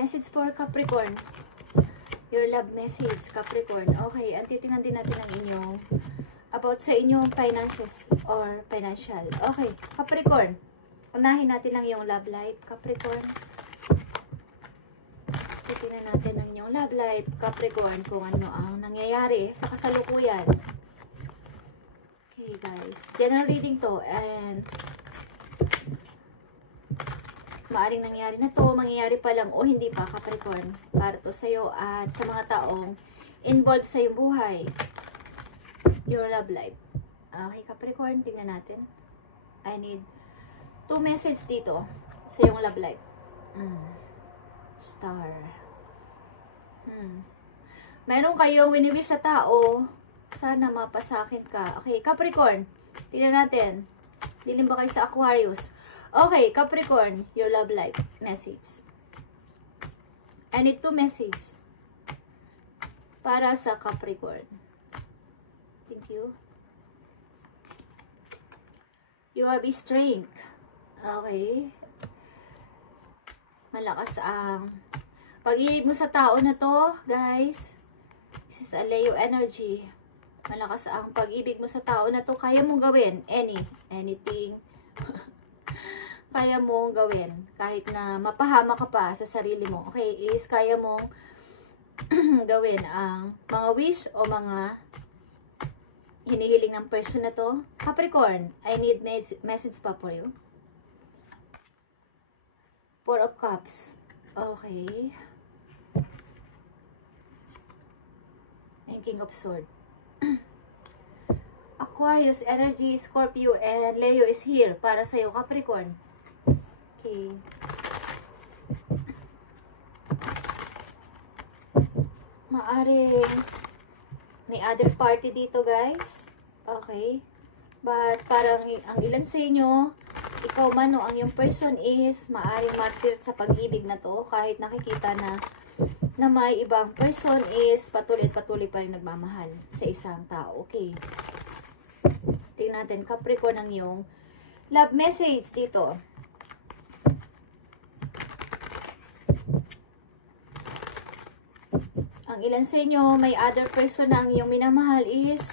message for Capricorn. Your love message, Capricorn. Okay, at titingnan din natin ang inyong about sa inyong finances or financial. Okay, Capricorn. Unahin natin ang iyong love life, Capricorn. Titingnan natin ang inyong love life, Capricorn, kung ano ang nangyayari sa kasalukuyan. Okay, guys. General reading to, and maaring nangyari na to, mangyayari pa lang o hindi pa, Capricorn. Para to sa'yo at sa mga taong involved sa iyong buhay. Your love life. Okay, Capricorn, tingnan natin. I need 2 messages dito sa iyong love life. Star. Mayroon kayong wini-wish na tao. Sana mapasakit ka. Okay, Capricorn, tingnan natin. Dilim ba kayo sa Aquarius? Okay, Capricorn, your love life message. I need 2 messages para sa Capricorn. Thank you. You have strength. Okay. Malakas ang pag-ibig mo sa tao na to, guys. This is a Leo energy. Malakas ang pag-ibig mo sa tao na to. Kaya mong gawin anything. Kaya mong gawin kahit na mapahama ka pa sa sarili mo. Okay, is kaya mong gawin ang mga wish o mga hinihiling ng person na to. Capricorn, I need message pa for you. 4 of Cups. Okay. And King of Swords. Aquarius energy, Scorpio, and Leo is here para sa'yo, Capricorn. Okay. Maaring may other party dito, guys. Okay. But parang ang ilan sa inyo, ikaw man o ang yung person is maaring martyr sa pag-ibig na to. Kahit nakikita na may ibang person is patuloy pa rin nagmamahal sa isang tao. Okay. Tingnan natin, Capricorn, ang yung love message dito. Ang ilan sa inyo, may other person na ang iyong minamahal is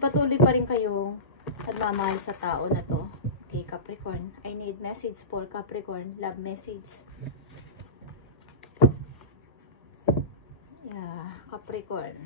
patuloy pa rin kayong nagmamahal sa tao na to. Okay, Capricorn. I need message for Capricorn. Love message. Yeah, Capricorn.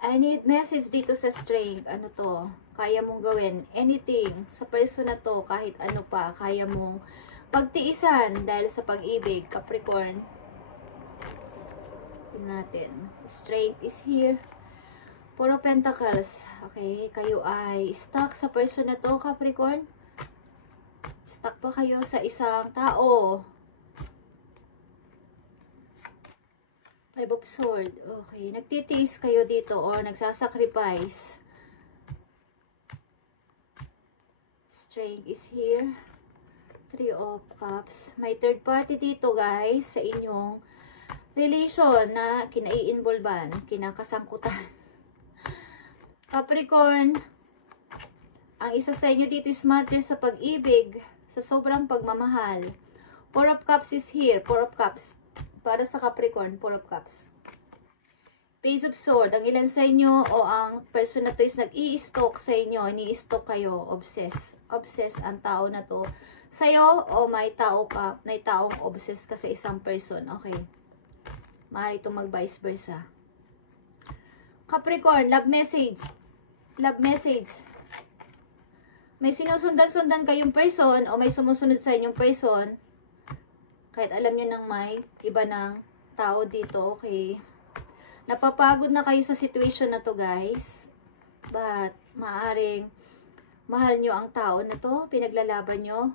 I need message dito sa strength. Ano to? Kaya mong gawin anything sa person na to, kahit ano pa, kaya mong pagtiisan dahil sa pag-ibig, Capricorn. Tingnan natin. Strength is here. 4 of Pentacles. Okay, kayo ay stuck sa person na to, Capricorn. Stuck pa kayo sa isang tao. 5 of Swords. Okay, nagtitiis kayo dito or nagsasacrifice. Strength is here. 3 of Cups. May third party dito, guys, sa inyong relation na kinai-involvan, kinakasangkutan. Capricorn, ang isa sa inyo dito is martyr sa pag-ibig, sa sobrang pagmamahal. 4 of Cups is here. 4 of Cups. Para sa Capricorn, 4 of Cups. Page of Swords. Ang ilan sa inyo o ang person na to is nag-i-stalk sa inyo. Ni-stalk kayo. Obsess. Obsess ang tao na to sa'yo o may taong obsess ka sa isang person. Okay. Maaari itong mag-vice versa. Capricorn, love message. Love message. May sinusundan-sundan kayong person o may sumusunod sa inyong person. Kahit alam nyo nang may iba ng tao dito, okay. Napapagod na kayo sa situation na to, guys. But, maaring mahal nyo ang tao na to, pinaglalaban nyo.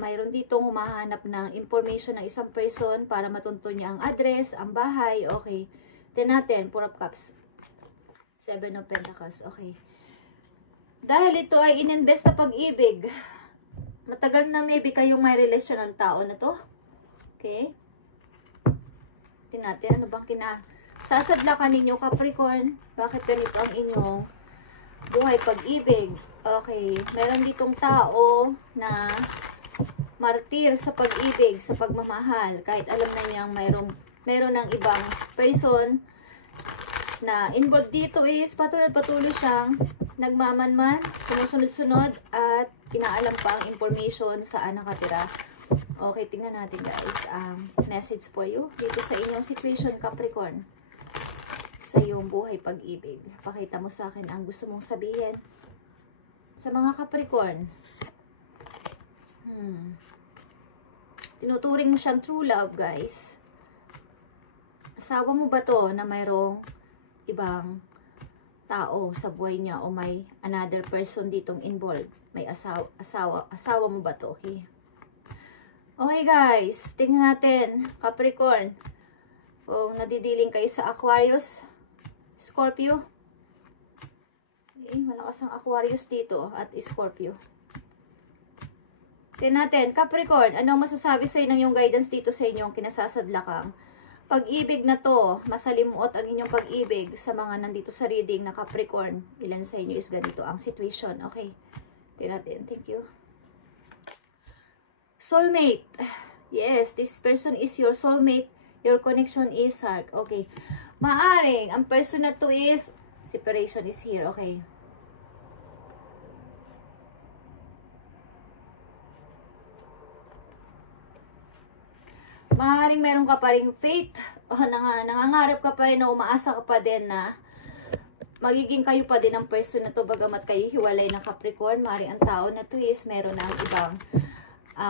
Mayroon dito humahanap ng information ng isang person para matunto niya ang address, ang bahay, okay. Tignan natin, 4 of Cups. 7 of Pentacles, okay. Dahil ito ay ininvest sa pag-ibig, matagal na maybe kayong may relasyon ng tao na to. Okay? Tingnan natin, ano bang sasadlakan ninyo, Capricorn? Bakit ganito ang inyong buhay pag-ibig. Okay, meron ditong tao na martir sa pag-ibig, sa pagmamahal. Kahit alam na niyang meron ng ibang person na involved dito is patuloy siyang nagmamanman, sumusunod-sunod at inaalam pa ang information saan nakatira. Okay, tingnan natin guys ang message for you dito sa inyong situation, Capricorn. Sa iyong buhay pag-ibig. Pakita mo sa akin ang gusto mong sabihin sa mga Capricorn. Tinuturing mo siyang true love, guys. Asawa mo ba to na mayroong ibang tao sa buhay niya o may another person ditong involved? May asawa mo ba to? Okay. Okay, guys. Tingnan natin, Capricorn. Kung nadidiling kayo sa Aquarius, Scorpio. Okay, malakas ang Aquarius dito at Scorpio. Tingnan natin, Capricorn, anong masasabi sa inyo ng yung guidance dito sa inyong kinasasadlakang pag-ibig na to? Masalimuot ang inyong pag-ibig sa mga nandito sa reading na Capricorn. Ilan sa inyo is ganito ang situation. Okay, tingnan natin. Thank you. Soulmate. Yes, this person is your soulmate. Your connection is heart. Okay. Maaring, ang person na to is, separation is here. Okay. Maaaring meron ka pa rin faith o nangangarap ka pa rin na umaasa ka pa din na magiging kayo pa din ang person na to bagamat kayo hiwalay ng Capricorn. Maaaring ang tao na to is meron ng ibang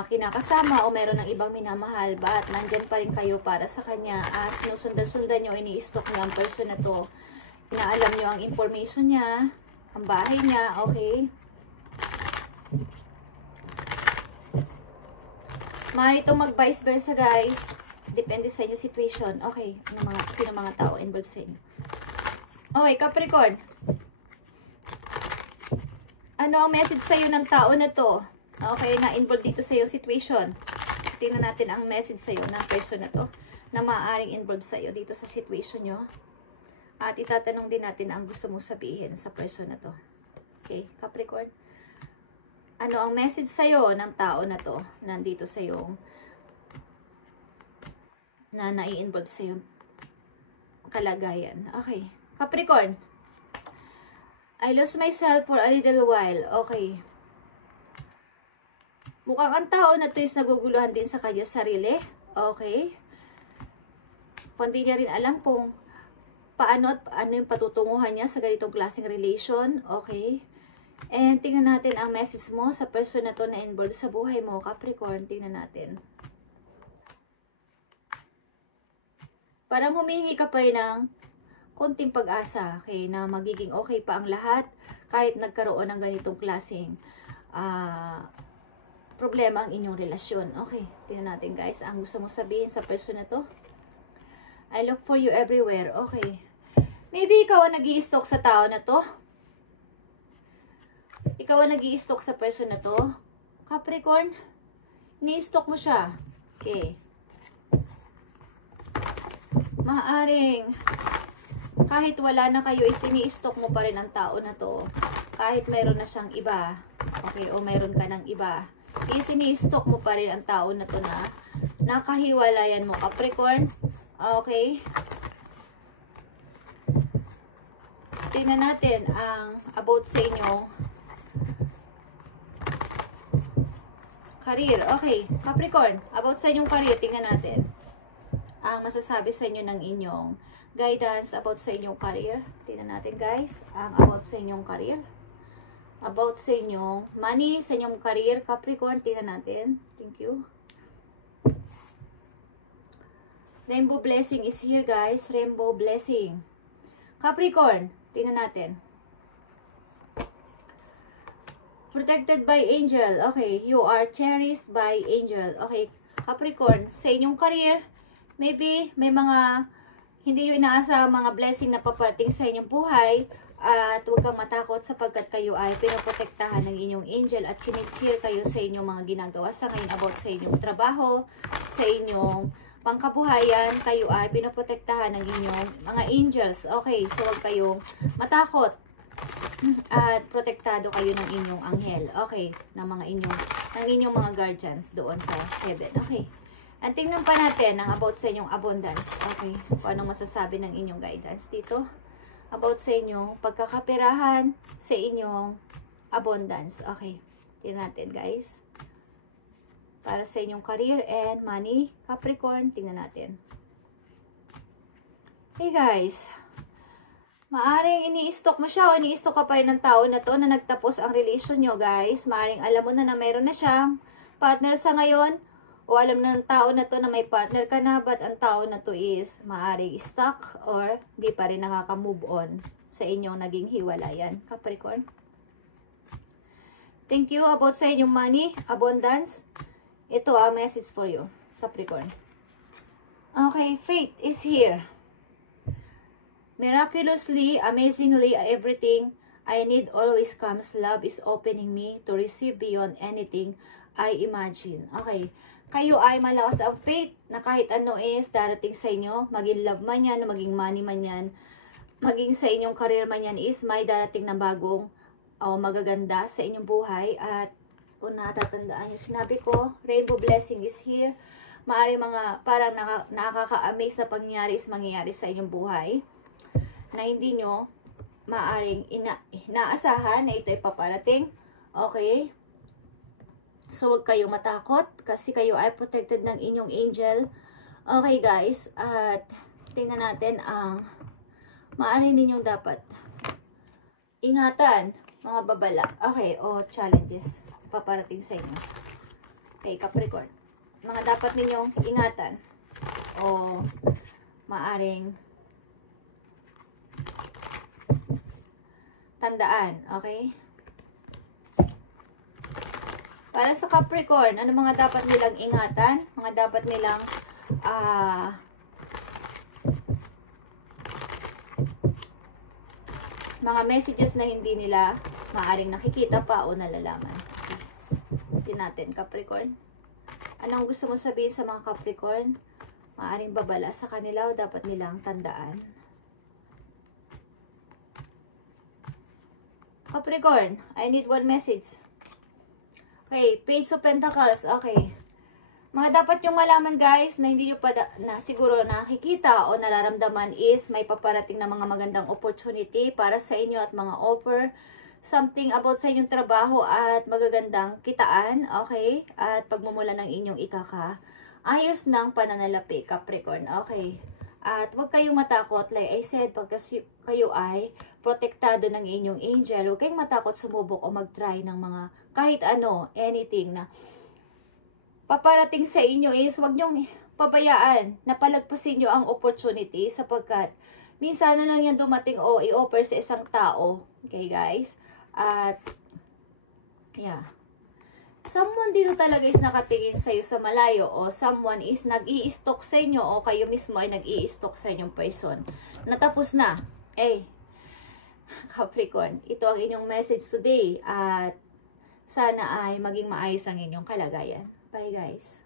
kinakasama o meron ng ibang minamahal but nandyan pa rin kayo para sa kanya at sinusundan-sundan nyo, ini-stalk nyo ang person na to. Inaalam nyo ang information niya, ang bahay niya, okay? Maaari itong mag-vice versa, guys. Depende sa inyo situation. Okay. Sino mga tao involved sa inyo? Okay, Capricorn. Ano ang message sa iyo ng tao na to? Okay, na-involved dito sa iyo situation. Tingnan natin ang message sa iyo ng person na to na maaaring involved sa iyo dito sa situation nyo. At itatanong din natin ang gusto mong sabihin sa person na to. Okay, Capricorn. Ano ang message sa'yo ng tao na to, nandito sa yung na nai-involve sa yung kalagayan. Okay. Capricorn. I lost myself for a little while. Okay. Mukhang ang tao na to is naguguluhan din sa kanya sarili. Okay. Hindi niya rin alam kung paano at ano yung patutunguhan niya sa ganitong klaseng relation. Okay. And tingnan natin ang message mo sa person na to na involved sa buhay mo, Capricorn. Tingnan natin. Parang humihingi ka pa rin ng konting pag-asa, okay, na magiging okay pa ang lahat kahit nagkaroon ng ganitong klaseng problema ang inyong relasyon. Okay, tingnan natin guys ang gusto mong sabihin sa person na to. I look for you everywhere. Okay. Maybe ikaw ang nag-i-stalk sa tao na to. Ikaw ang nag-i-stalk sa person na to. Capricorn, ni-stalk mo siya. Okay. Maaaring, kahit wala na kayo, ini-stalk mo pa rin ang tao na to. Kahit mayroon na siyang iba. Okay, o mayroon ka ng iba. Ini-stalk mo pa rin ang tao na to na nakahiwalayan mo, Capricorn. Okay. Tingnan natin ang about sa inyong career. Okay, Capricorn, about sa inyong career, tingnan natin ang masasabi sa inyo ng inyong guidance about sa inyong career. Tingnan natin guys, ang about sa inyong career. About sa inyong money, sa inyong career, Capricorn, tingnan natin. Thank you. Rainbow blessing is here guys, rainbow blessing. Capricorn, tingnan natin. Protected by angel. Okay, you are cherished by angel. Okay, Capricorn, sa inyong career, maybe may mga hindi nyo inaasahang mga blessing na paparating sa inyong buhay at huwag kang matakot sapagkat kayo ay pinoprotektahan ng inyong angel at chine-cheer kayo sa inyong mga ginagawa sa ngayon about sa inyong trabaho, sa inyong pangkabuhayan, kayo ay pinoprotektahan ng inyong mga angels. Okay, so huwag kayong matakot At protektado kayo ng inyong anghel. Okay, ng inyong mga guardians doon sa heaven. Okay. At tingnan pa natin ang about sa inyong abundance. Okay, kung anong masasabi ng inyong guidance dito. About sa inyong pagkakaperahan, sa inyong abundance. Okay, tingnan natin guys. Para sa inyong career and money, Capricorn, tingnan natin. Hey guys, maaring ini-stock mo siya o ini-stock ka pa rin ng tao na to na nagtapos ang relation nyo guys. Maaring alam mo na meron na siyang partner sa ngayon o alam na ng tao na to na may partner ka na, but ang tao na to is maaring stuck or di pa rin nakaka-move on sa inyong naging hiwalayan, Capricorn. Thank you about sa inyong money, abundance. Ito ang message for you, Capricorn. Okay, faith is here. Miraculously, amazingly, everything I need always comes. Love is opening me to receive beyond anything I imagine. Okay, kayo ay malakas ang faith na kahit ano is darating sa inyo, maging love man yan, maging money man yan, maging sa inyong career man yan is may darating na bagong magaganda sa inyong buhay. At kung natatandaan nyo, sinabi ko, rainbow blessing is here. Maaari mga parang nakaka-amaze na pangyayari is mangyayari sa inyong buhay na hindi nyo maaaring inaasahan na ito ay paparating. Okay? So, huwag kayong matakot kasi kayo ay protected ng inyong angel. Okay guys, at tingnan natin ang maaaring ninyong dapat ingatan, mga babala. Okay, challenges paparating sa inyo. Okay, Capricorn. Mga dapat ninyong ingatan o maaring tandaan, okay? Para sa Capricorn, ano mga dapat nilang ingatan? Mga dapat nilang mga messages na hindi nila maaring nakikita pa o nalalaman. Natin, Capricorn. Anong gusto mo sabihin sa mga Capricorn? Maaring babala sa kanila o dapat nilang tandaan? Capricorn, I need one message. Okay, Page of Pentacles. Okay. Mga dapat yung malaman guys na hindi nyo pa na siguro nakikita o nararamdaman is may paparating na mga magandang opportunity para sa inyo at mga offer. Something about sa inyong trabaho at magagandang kitaan, okay? At pagmumula ng inyong ayos ng pananalapi, Capricorn, okay? At huwag kayong matakot, like I said, pagka kayo ay protektado ng inyong angel, huwag kayong matakot sumubok o mag-try ng mga kahit ano, anything na paparating sa inyo is huwag nyong pabayaan na palagpasin nyo ang opportunity sapagkat minsan na lang yan dumating o i-offer sa isang tao, okay guys? At, yeah. Someone dito talaga is nakatingin sa'yo sa malayo o someone is nag-i-stock sa inyo o kayo mismo ay nag-i-stock sa inyong person. Natapos na. Capricorn, ito ang inyong message today at sana ay maging maayos ang inyong kalagayan. Bye guys.